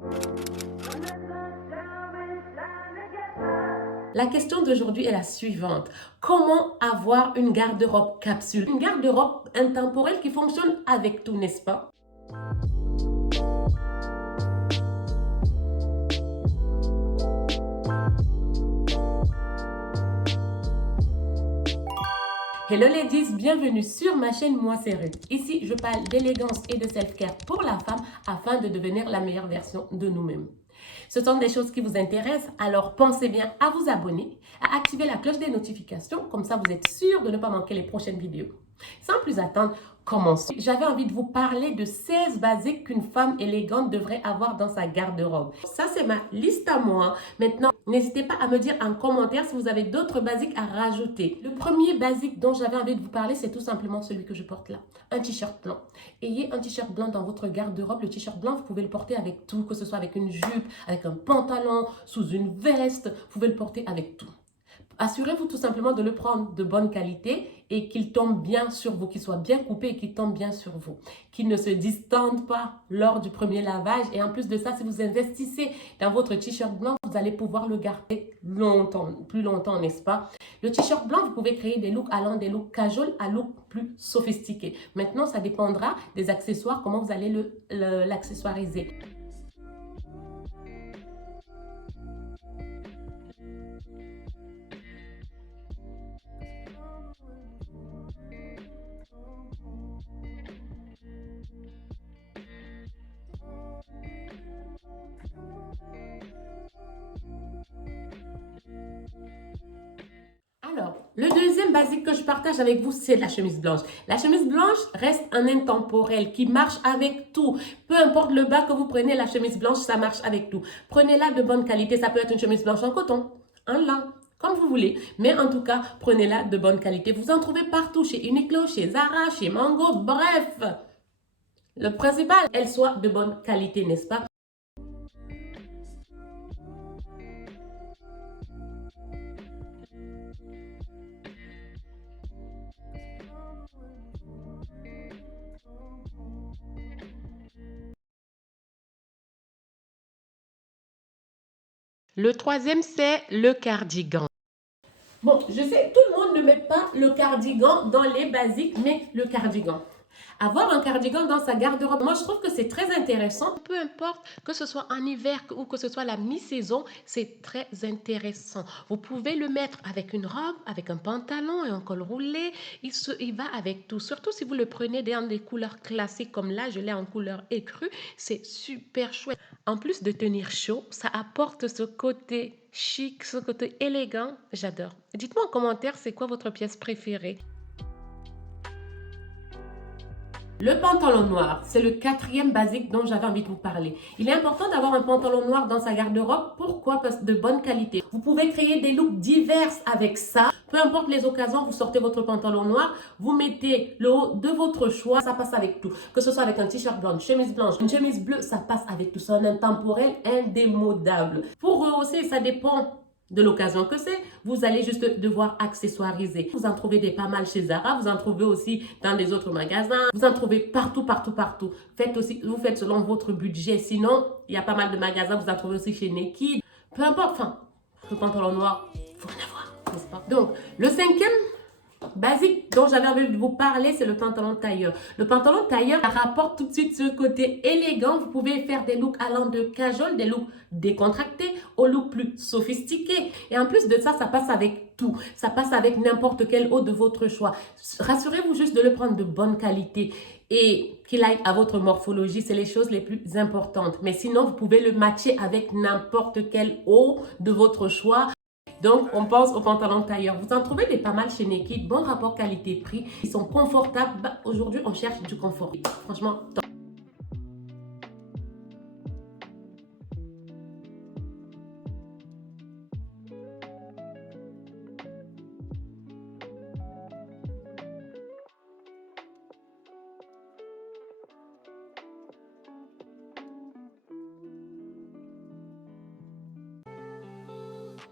La question d'aujourd'hui est la suivante. Comment avoir une garde-robe capsule? Une garde-robe intemporelle qui fonctionne avec tout, n'est-ce pas? Hello ladies, bienvenue sur ma chaîne Moi c'est Ruth. Ici, je parle d'élégance et de self-care pour la femme afin de devenir la meilleure version de nous-mêmes. Ce sont des choses qui vous intéressent, alors pensez bien à vous abonner, à activer la cloche des notifications, comme ça vous êtes sûr de ne pas manquer les prochaines vidéos. Sans plus attendre, commençons. J'avais envie de vous parler de 16 basiques qu'une femme élégante devrait avoir dans sa garde-robe. Ça, c'est ma liste à moi. Maintenant, n'hésitez pas à me dire en commentaire si vous avez d'autres basiques à rajouter. Le premier basique dont j'avais envie de vous parler, c'est tout simplement celui que je porte là. Un t-shirt blanc. Ayez un t-shirt blanc dans votre garde-robe. Le t-shirt blanc, vous pouvez le porter avec tout, que ce soit avec une jupe, avec un pantalon, sous une veste. Vous pouvez le porter avec tout. Assurez-vous tout simplement de le prendre de bonne qualité et qu'il tombe bien sur vous, qu'il soit bien coupé et qu'il tombe bien sur vous. Qu'il ne se distende pas lors du premier lavage. Et en plus de ça, si vous investissez dans votre t-shirt blanc, vous allez pouvoir le garder longtemps, plus longtemps, n'est-ce pas? Le t-shirt blanc, vous pouvez créer des looks allant des looks casual à looks plus sophistiqués. Maintenant, ça dépendra des accessoires, comment vous allez l'accessoiriser. Alors, le deuxième basique que je partage avec vous, c'est la chemise blanche. La chemise blanche reste un intemporel qui marche avec tout. Peu importe le bas que vous prenez, la chemise blanche, ça marche avec tout. Prenez-la de bonne qualité. Ça peut être une chemise blanche en coton, en lin, comme vous voulez. Mais en tout cas, prenez-la de bonne qualité. Vous en trouvez partout, chez Uniqlo, chez Zara, chez Mango, bref. Le principal, elle soit de bonne qualité, n'est-ce pas? Le troisième, c'est le cardigan. Bon, je sais, tout le monde ne met pas le cardigan dans les basiques, mais le cardigan. Avoir un cardigan dans sa garde-robe, moi je trouve que c'est très intéressant. Peu importe que ce soit en hiver ou que ce soit la mi-saison, c'est très intéressant. Vous pouvez le mettre avec une robe, avec un pantalon et un col roulé. Il va avec tout. Surtout si vous le prenez dans des couleurs classiques comme là, je l'ai en couleur écrue. C'est super chouette. En plus de tenir chaud, ça apporte ce côté chic, ce côté élégant. J'adore. Dites-moi en commentaire, c'est quoi votre pièce préférée? Le pantalon noir, c'est le quatrième basique dont j'avais envie de vous parler. Il est important d'avoir un pantalon noir dans sa garde-robe. Pourquoi? Parce que de bonne qualité. Vous pouvez créer des looks divers avec ça. Peu importe les occasions, vous sortez votre pantalon noir, vous mettez le haut de votre choix, ça passe avec tout. Que ce soit avec un t-shirt blanc, une chemise blanche, une chemise bleue, ça passe avec tout. C'est un intemporel indémodable. Pour rehausser, ça dépend de l'occasion que c'est, vous allez juste devoir accessoiriser. Vous en trouvez des pas mal chez Zara, vous en trouvez aussi dans les autres magasins, vous en trouvez partout, partout, partout. Vous faites selon votre budget. Sinon, il y a pas mal de magasins, vous en trouvez aussi chez Neki. Peu importe, enfin, le pantalon noir, il faut en avoir, n'est-ce pas? Donc, le cinquième basique dont j'avais envie de vous parler, c'est le pantalon tailleur. Le pantalon tailleur rapporte tout de suite ce côté élégant. Vous pouvez faire des looks allant de casual, des looks décontractés au look plus sophistiqué. Et en plus de ça, ça passe avec tout. Ça passe avec n'importe quel haut de votre choix. Rassurez-vous juste de le prendre de bonne qualité et qu'il aille à votre morphologie. C'est les choses les plus importantes. Mais sinon, vous pouvez le matcher avec n'importe quel haut de votre choix. Donc, on pense aux pantalons tailleurs. Vous en trouvez des pas mal chez Neki. Bon rapport qualité-prix. Ils sont confortables. Bah, aujourd'hui, on cherche du confort. Franchement, top.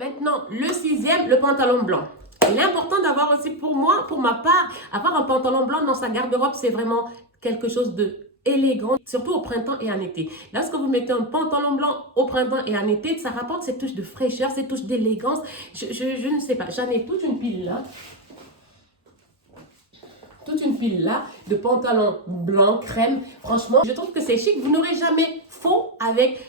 Maintenant, le sixième, le pantalon blanc. Il est important d'avoir aussi, pour moi, pour ma part, avoir un pantalon blanc dans sa garde-robe, c'est vraiment quelque chose de élégante, surtout au printemps et en été. Lorsque vous mettez un pantalon blanc au printemps et en été, ça rapporte cette touche de fraîcheur, cette touche d'élégance. Je ne sais pas, j'en ai toute une pile là. Toute une pile là de pantalons blancs, crème. Franchement, je trouve que c'est chic. Vous n'aurez jamais faux avec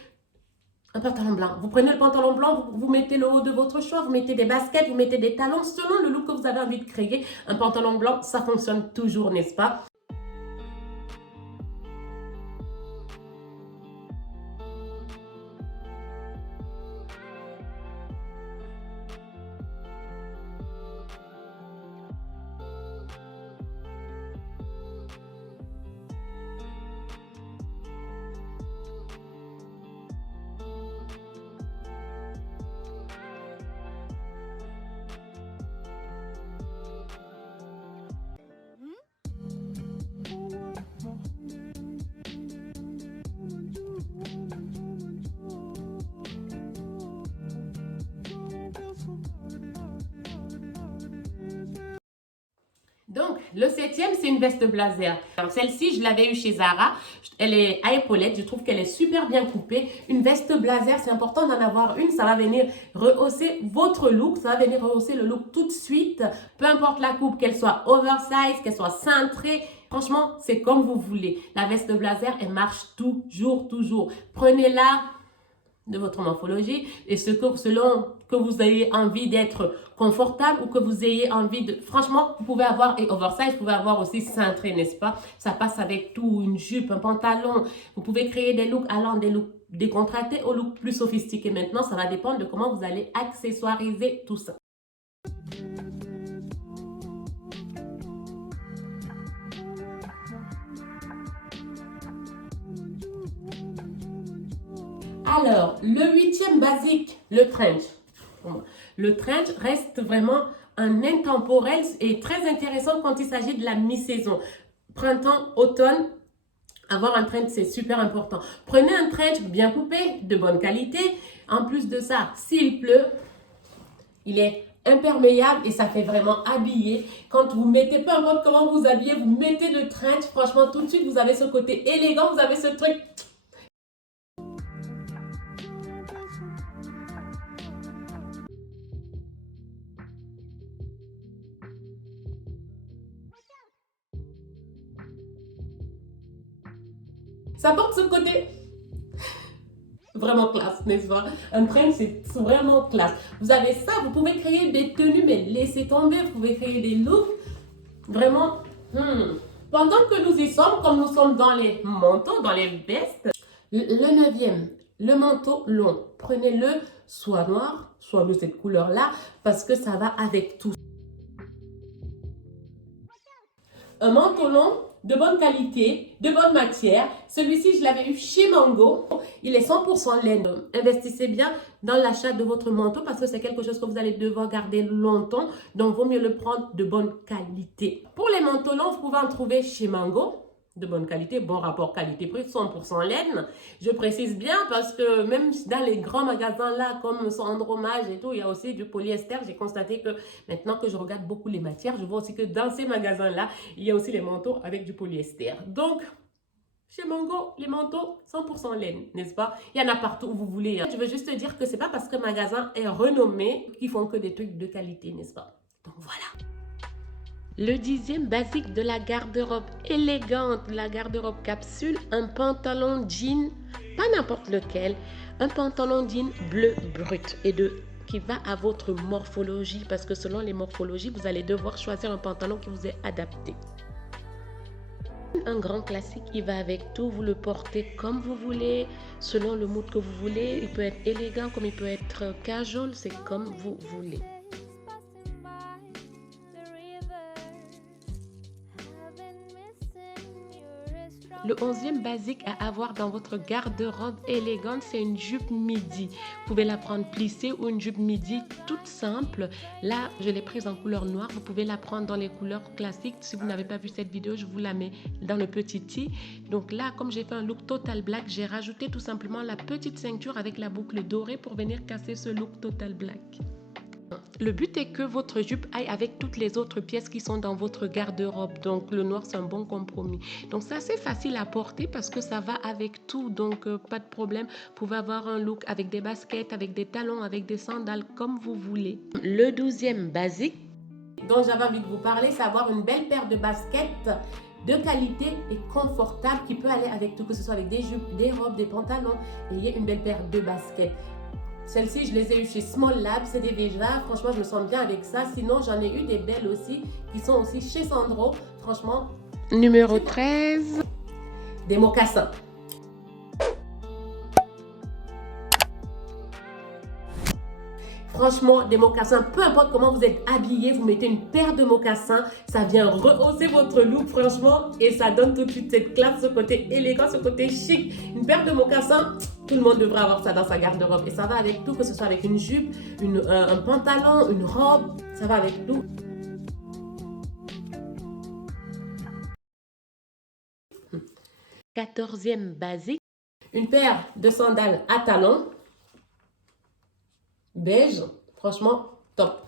un pantalon blanc. Vous prenez le pantalon blanc, vous mettez le haut de votre choix, vous mettez des baskets, vous mettez des talons. Selon le look que vous avez envie de créer, un pantalon blanc, ça fonctionne toujours, n'est-ce pas? Donc, le septième, c'est une veste blazer. Celle-ci, je l'avais eue chez Zara. Elle est à épaulettes. Je trouve qu'elle est super bien coupée. Une veste blazer, c'est important d'en avoir une. Ça va venir rehausser votre look. Ça va venir rehausser le look tout de suite. Peu importe la coupe, qu'elle soit oversize, qu'elle soit cintrée. Franchement, c'est comme vous voulez. La veste blazer, elle marche toujours, toujours. Prenez-la de votre morphologie et selon que vous ayez envie d'être confortable ou que vous ayez envie de... Franchement, vous pouvez avoir, et oversize, vous pouvez avoir aussi cintré, n'est-ce pas? Ça passe avec tout, une jupe, un pantalon. Vous pouvez créer des looks allant des looks décontractés aux looks plus sophistiqués. Maintenant, ça va dépendre de comment vous allez accessoiriser tout ça. Alors, le huitième basique, le trench. Le trench reste vraiment un intemporel et très intéressant quand il s'agit de la mi-saison. Printemps, automne, avoir un trench, c'est super important. Prenez un trench bien coupé, de bonne qualité. En plus de ça, s'il pleut, il est imperméable et ça fait vraiment habiller. Quand vous mettez, peu importe comment vous habillez, vous mettez le trench, franchement, tout de suite, vous avez ce côté élégant, vous avez ce truc... Ça porte ce côté vraiment classe, n'est-ce pas? Un trench, c'est vraiment classe. Vous avez ça, vous pouvez créer des tenues, mais laissez tomber, vous pouvez créer des looks. Vraiment, Pendant que nous y sommes, comme nous sommes dans les manteaux, dans les vestes, le neuvième, le manteau long. Prenez-le soit noir, soit de cette couleur-là, parce que ça va avec tout. Un manteau long de bonne qualité, de bonne matière. Celui-ci, je l'avais eu chez Mango. Il est 100% laine. Investissez bien dans l'achat de votre manteau parce que c'est quelque chose que vous allez devoir garder longtemps. Donc, vaut mieux le prendre de bonne qualité. Pour les manteaux longs, vous pouvez en trouver chez Mango. De bonne qualité, bon rapport qualité-prix, 100% laine. Je précise bien parce que même dans les grands magasins là, comme Sandromage et tout, il y a aussi du polyester. J'ai constaté que maintenant que je regarde beaucoup les matières, je vois aussi que dans ces magasins là, il y a aussi les manteaux avec du polyester. Donc, chez Mango, les manteaux 100% laine, n'est-ce pas? Il y en a partout où vous voulez. Je veux juste te dire que c'est pas parce que le magasin est renommé qu'ils font que des trucs de qualité, n'est-ce pas? Donc voilà. Le dixième basique de la garde-robe élégante, la garde-robe capsule, un pantalon jean, pas n'importe lequel, un pantalon jean bleu brut et qui va à votre morphologie parce que selon les morphologies, vous allez devoir choisir un pantalon qui vous est adapté. Un grand classique, il va avec tout, vous le portez comme vous voulez, selon le mood que vous voulez. Il peut être élégant comme il peut être casual, c'est comme vous voulez. Le 11e basique à avoir dans votre garde-robe élégante, c'est une jupe midi. Vous pouvez la prendre plissée ou une jupe midi toute simple. Là, je l'ai prise en couleur noire. Vous pouvez la prendre dans les couleurs classiques. Si vous n'avez pas vu cette vidéo, je vous la mets dans le petit i. Donc là, comme j'ai fait un look total black, j'ai rajouté tout simplement la petite ceinture avec la boucle dorée pour venir casser ce look total black. Le but est que votre jupe aille avec toutes les autres pièces qui sont dans votre garde-robe. Donc, le noir, c'est un bon compromis. Donc, c'est assez facile à porter parce que ça va avec tout. Donc, pas de problème. Vous pouvez avoir un look avec des baskets, avec des talons, avec des sandales, comme vous voulez. Le 12e basique dont j'avais envie de vous parler, c'est avoir une belle paire de baskets de qualité et confortable qui peut aller avec tout, que ce soit avec des jupes, des robes, des pantalons. Ayez une belle paire de baskets. Celles-ci, je les ai eues chez Small Lab, c'est des Veja. Franchement, je me sens bien avec ça. Sinon, j'en ai eu des belles aussi, qui sont aussi chez Sandro. Franchement. Numéro 13. Des mocassins. Franchement, des mocassins, peu importe comment vous êtes habillé, vous mettez une paire de mocassins, ça vient rehausser votre look, franchement, et ça donne tout de suite cette classe, ce côté élégant, ce côté chic. Une paire de mocassins, tout le monde devrait avoir ça dans sa garde-robe. Et ça va avec tout, que ce soit avec une jupe, un pantalon, une robe, ça va avec tout. Quatorzième basique. Une paire de sandales à talons. Beige, franchement, top.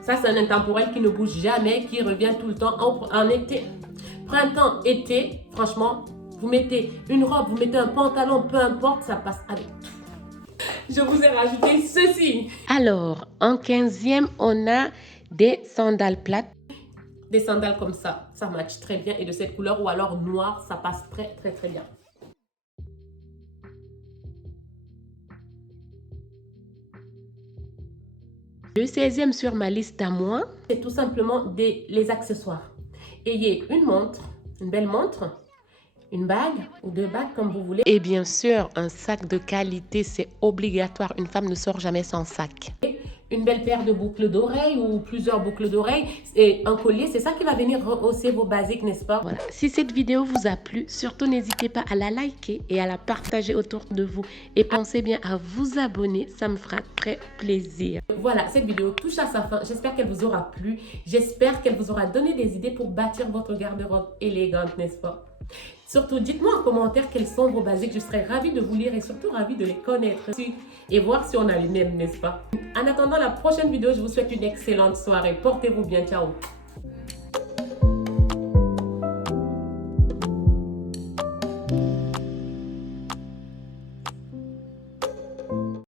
Ça, c'est un intemporel qui ne bouge jamais, qui revient tout le temps en été. Printemps, été, franchement, vous mettez une robe, vous mettez un pantalon, peu importe, ça passe avec tout. Je vous ai rajouté ceci. Alors, en 15e, on a des sandales plates. Des sandales comme ça match très bien et de cette couleur ou alors noir, ça passe très, très, très bien. Le 16e sur ma liste à moi, c'est tout simplement les accessoires. Ayez une montre, une belle montre, une bague ou deux bagues comme vous voulez. Et bien sûr, un sac de qualité, c'est obligatoire. Une femme ne sort jamais sans sac. Une belle paire de boucles d'oreilles ou plusieurs boucles d'oreilles et un collier, c'est ça qui va venir rehausser vos basiques, n'est-ce pas? Voilà. Si cette vidéo vous a plu, surtout n'hésitez pas à la liker et à la partager autour de vous. Et pensez bien à vous abonner, ça me fera très plaisir. Voilà, cette vidéo touche à sa fin. J'espère qu'elle vous aura plu. J'espère qu'elle vous aura donné des idées pour bâtir votre garde-robe élégante, n'est-ce pas? Surtout, dites-moi en commentaire quels sont vos basiques. Je serais ravie de vous lire et surtout ravie de les connaître et voir si on a les mêmes, n'est-ce pas? En attendant la prochaine vidéo, je vous souhaite une excellente soirée. Portez-vous bien. Ciao!